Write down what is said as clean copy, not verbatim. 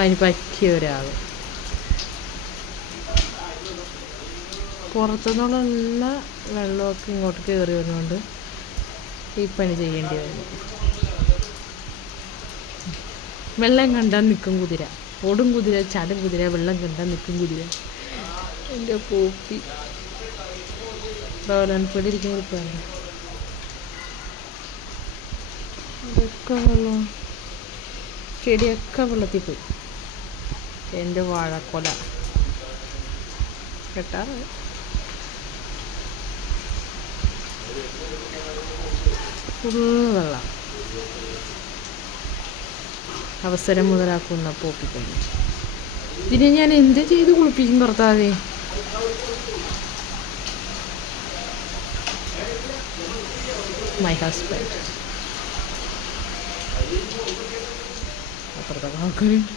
അതിന് പറ്റിയ ഒരാൾ. പുറത്തുനിന്നുള്ള വെള്ളമൊക്കെ ഇങ്ങോട്ട് കയറി വരുന്നതുകൊണ്ട് ഈ പണി ചെയ്യേണ്ടി വരുന്നു. വെള്ളം കണ്ടാൽ നിൽക്കും കുതിര, ഓടും കുതിര, ചാടും കുതിര, വെള്ളം കണ്ടാൽ നിൽക്കും കുതിര. എൻ്റെ കോപ്പി ഡോലൻപൊടിയിരിക്കുന്ന ഇരിപ്പാണ്. അതൊക്കെ വെള്ളം, ചെടിയൊക്കെ വെള്ളത്തിൽ പോയി. എൻ്റെ വാഴക്കൊല കേട്ടാറ് ഫുള്ള് വെള്ളം. അവസരം മുതലാക്കുന്ന പോപ്പിക്കഴിഞ്ഞു. ഇതിനെ ഞാൻ എന്ത് ചെയ്ത് കുളിപ്പിക്കും ഭർത്താവേ? മൈ ഹസ്ബൻഡ് അപ്പുറത്തൊക്കെ ആൾക്കാരുണ്ട്.